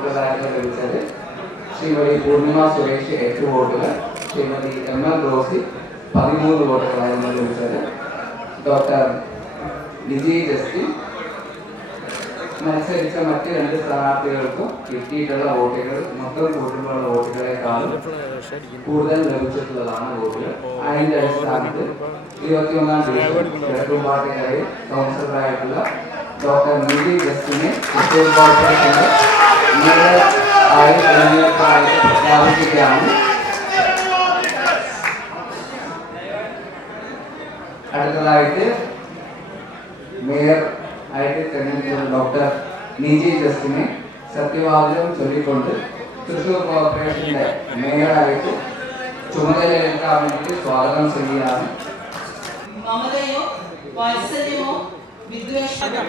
കൂടുതലായിട്ട് ലഭിച്ചത് ശ്രീമതി പൂർണിമ സുരേഷ് എട്ട് വോട്ടുകൾ ശ്രീമതി എം എൽ റോസി പതിമൂന്ന് വോട്ടുകളായിരുന്നു ലഭിച്ചത്. ഡോക്ടർ ലിജി ജസ്റ്റിൻ മത്സരിച്ച മറ്റ് രണ്ട് സ്ഥാനാർത്ഥികൾക്കും കിട്ടിയിട്ടുള്ള വോട്ടുകൾ മൊത്തം കൂട്ടുമ്പോഴുള്ള വോട്ടുകളെക്കാളും കൂടുതൽ ലഭിച്ചിട്ടുള്ളതാണ് വോട്ടുകൾ. അതിന്റെ അടിസ്ഥാനത്തിൽ ഇരുപത്തിയൊന്നാം തീയതി കിഴക്കുംപാട്ടിനായി കൗൺസിലറായിട്ടുള്ള ഡോക്ടർ മിജി ജസ്റ്റിനെ തൃശ്ശൂർ മേയർ ആയി തെരഞ്ഞെടുപ്പായിട്ട് പ്രഖ്യാപിക്കുകയാണ്. അടുത്തതായിട്ട് മേയർ ആയിട്ട് തെരഞ്ഞെടുത്ത ഡോക്ടർ നിജി ജസ്റ്റിനെ സത്യവാചകം ചൊല്ലിക്കൊണ്ട് തൃശൂർ കോർപ്പറേഷന്റെ മേയറായിട്ട് ചുമതലയേൽക്കാൻ വേണ്ടി സ്വാഗതം ചെയ്യുകയാണ്. മമതയോ വാത്സല്യമോ വിദ്വേഷമോ?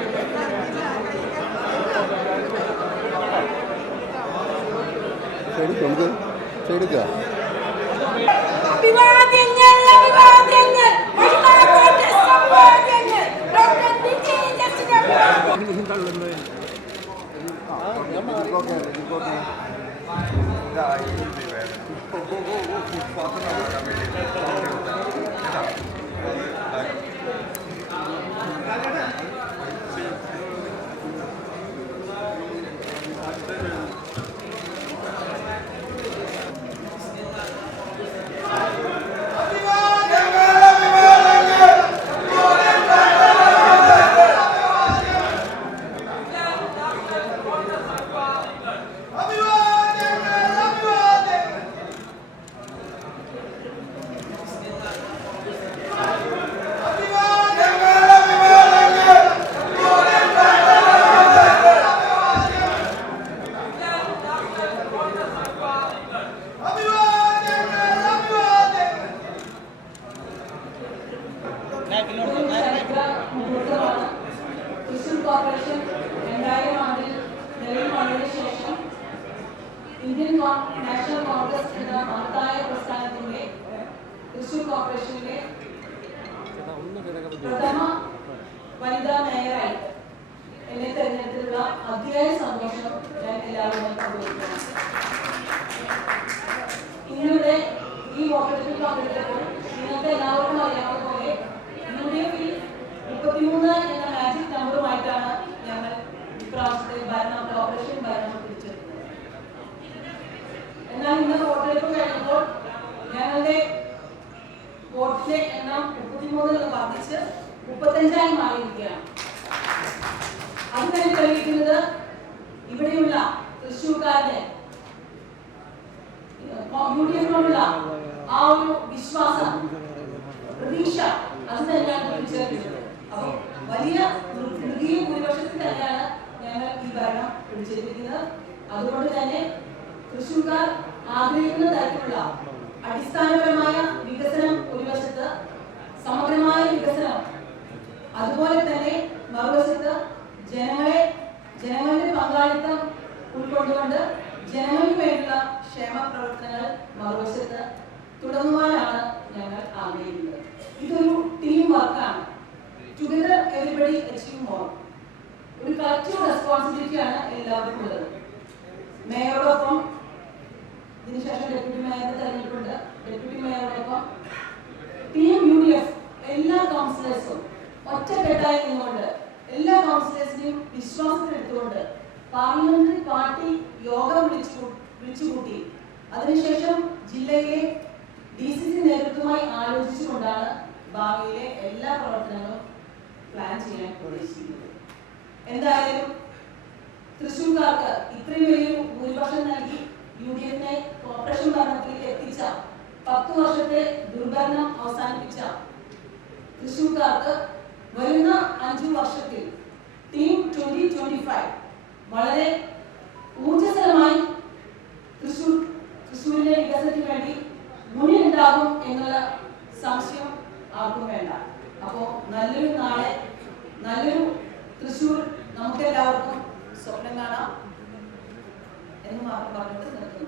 എടുക്കാം നമുക്ക് എടുക്കാം അഭിവാദ്യങ്ങൾ തൃശൂർ കോർപ്പറേഷൻ രണ്ടായിരം ആണ്ടിൽ നിലവിൽ വന്നതിന് ശേഷം ഇന്ത്യൻ നാഷണൽ കോൺഗ്രസ് എന്ന മഹത്തായ പ്രസ്ഥാനത്തിന്റെ തൃശൂർ കോർപ്പറേഷനിലെ പ്രഥമ വനിതാ മേയറായി എന്നെ തെരഞ്ഞെടുത്തിട്ടുള്ള അതിയായ സന്തോഷം ഞാൻ എല്ലാവരും പങ്കുവയ്ക്കുന്നു ഇന്നിവിടെ ഈ വോട്ടെടുപ്പിൽ പങ്കെടുത്തപ്പോൾ എല്ലാവർക്കും അറിയാവുന്ന മുപ്പത്തിമൂന്ന് എന്ന മാജിക് നമ്പറുമായിട്ടാണ് ഞങ്ങൾ ഇപ്രാവശ്യത്തെ ഭരണം ഓപ്പറേഷൻ ഭരണം പിടിച്ചെടുത്തത്. എന്നാൽ ഇന്ന് വോട്ടെടുപ്പ് കഴിഞ്ഞപ്പോൾ ഞങ്ങളുടെ വോട്ടിന്റെ എണ്ണം മുപ്പത്തിമൂന്നിൽ നിന്ന് വർദ്ധിച്ച് മുപ്പത്തഞ്ചായി മാറിയിരിക്കുകയാണ്. അത് തന്നെ തെളിയിക്കുന്നത് ഇവിടെയുള്ള തൃശ്ശൂർക്കാരുടെ യു ഡി എഫിനോടുള്ള ആ ഒരു വിശ്വാസം പ്രതീക്ഷ അത് തന്നെയാണ് പിടിച്ചേർക്കുന്നത് അപ്പൊ വലിയ മൃഗീയ ഭൂരിപക്ഷത്തിൽ തന്നെയാണ് ഞങ്ങൾ ഈ ഭരണം പിടിച്ചേൽപ്പിക്കുന്നത് അതുകൊണ്ട് തന്നെ തൃശ്ശൂർക്കാർ ആഗ്രഹിക്കുന്ന തരത്തിലുള്ള അടിസ്ഥാനപരമായ വികസനം ഒരു വശത്ത് സമഗ്രമായ വികസനം അതുപോലെ തന്നെ മറുവശത്ത് ജനങ്ങളെ ജനങ്ങളുടെ പങ്കാളിത്തം ഉൾക്കൊണ്ടുകൊണ്ട് ജനങ്ങൾക്ക് വേണ്ടിയുള്ള ക്ഷേമ പ്രവർത്തനങ്ങൾ മറുവശത്ത് തുടങ്ങുവാനാണ് ഞങ്ങൾ ആഗ്രഹിക്കുന്നത്. ഇതൊരു ടീം വർക്കാണ് പാർലമെന്ററി പാർട്ടി യോഗം വിളിച്ചു വിളിച്ചുകൂട്ടി. അതിനുശേഷം ജില്ലയിലെ ഡി സി സി നേതൃത്വമായി ആലോചിച്ചുകൊണ്ടാണ് ഭാവിയിലെ എല്ലാ പ്രവർത്തനങ്ങളും പ്ലാൻ ചെയ്യാൻ ഉദ്ദേശിക്കുന്നത്. എന്തായാലും തൃശ്ശൂർക്കാർക്ക് ഇത്രയും വലിയ ഭൂരിപക്ഷം നൽകി യു ഡി എഫിനെ കോർപ്പറേഷൻ ഭരണത്തിലേക്ക് എത്തിച്ച പത്ത് വർഷത്തെ ദുർഭരണം അവസാനിപ്പിച്ച തൃശ്ശൂർക്കാർക്ക് വരുന്ന അഞ്ചു വർഷത്തിൽ ടീം ട്വന്റി ട്വന്റി ഫൈവ് വളരെ ഊർജസ്വലമായി തൃശൂർ തൃശ്ശൂരിന്റെ വികസനത്തിന് വേണ്ടി മുന്നിലുണ്ടാകും എന്നുള്ള സംശയം ആർക്കും വേണ്ട. അപ്പോ നല്ലൊരു നാളെ നല്ലൊരു തൃശ്ശൂർ നമുക്ക് എല്ലാവർക്കും സ്വപ്നം കാണാം എന്ന് മാത്രം പറഞ്ഞിട്ട് നിർത്തുന്നു.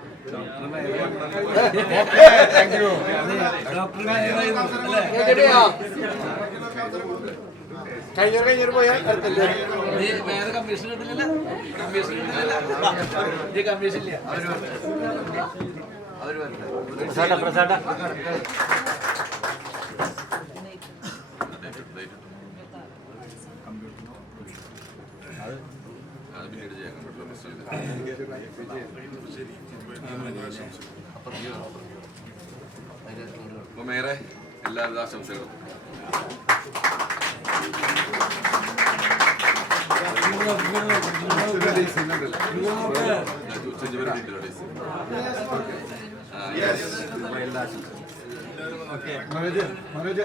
ആ, വേറെ അവർ. കഴിഞ്ഞൂർ കഴിഞ്ഞൂർ പോയാൽ അടുത്തല്ലേ അപ്പൊ മേറെ എല്ലാവിധ ആശംസകളും മനോജ് മനോജ്